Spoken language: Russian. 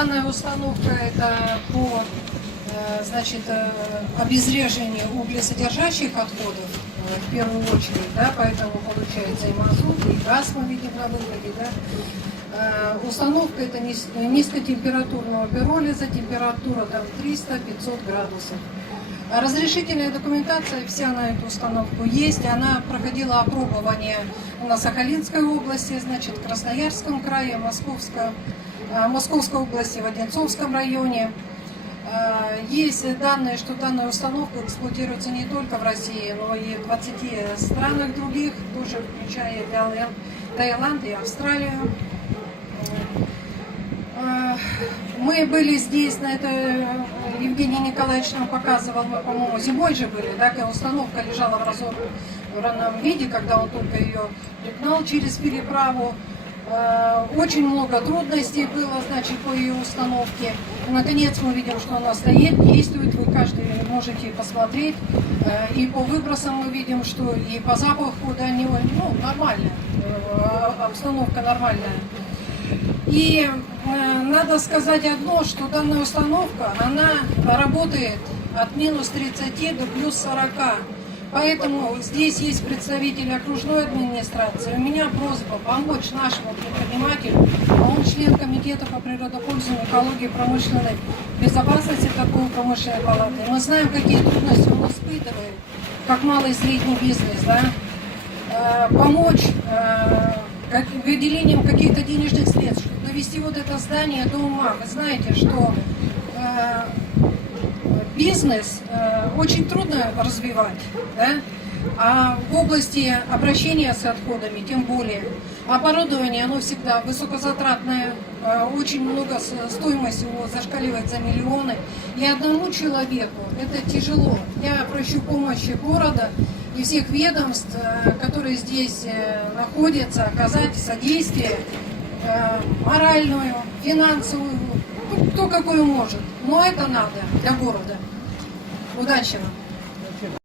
Данная установка это по обезвреживанию углесодержащих отходов в первую очередь, да, поэтому получается и мазут, и газ мы видим на выходе, да. Установка это низкотемпературного пиролиза, температура там 300-500 градусов. Разрешительная документация вся на эту установку есть, она проходила опробование на Сахалинской области, значит, в Красноярском крае, Московской области, в Одинцовском районе. Есть данные, что данная установка эксплуатируется не только в России, но и в 20 странах других, тоже включая Таиланд и Австралию. Мы были здесь, на это Евгений Николаевич нам показывал, мы, по-моему, зимой же были, да, когда установка лежала в разобранном виде, когда он только ее гнал через переправу. Очень много трудностей было, значит, по ее установке. И, наконец, мы видим, что она стоит, действует, вы каждый можете посмотреть. И по выбросам мы видим, что и по запаху до него, ну, нормально, обстановка нормальная. И надо сказать одно, что данная установка, она работает от минус 30 до плюс 40. Поэтому здесь есть представители окружной администрации. У меня просьба помочь нашему предпринимателю. Он член комитета по природопользованию, экологии и промышленной безопасности такой промышленной палаты. Мы знаем, какие трудности он испытывает, как малый и средний бизнес. Да? Помочь выделением каких-то денежных средств, чтобы довести вот это здание до ума. Вы знаете, что бизнес очень трудно развивать, да? А в области обращения с отходами, тем более, оборудование, оно всегда высокозатратное, очень много, стоимость его зашкаливает за миллионы. И одному человеку это тяжело. Я прощу помощи города и всех ведомств, которые здесь находятся, оказать содействие моральную, финансовую, кто какой может. Но это надо для города. Удачи вам!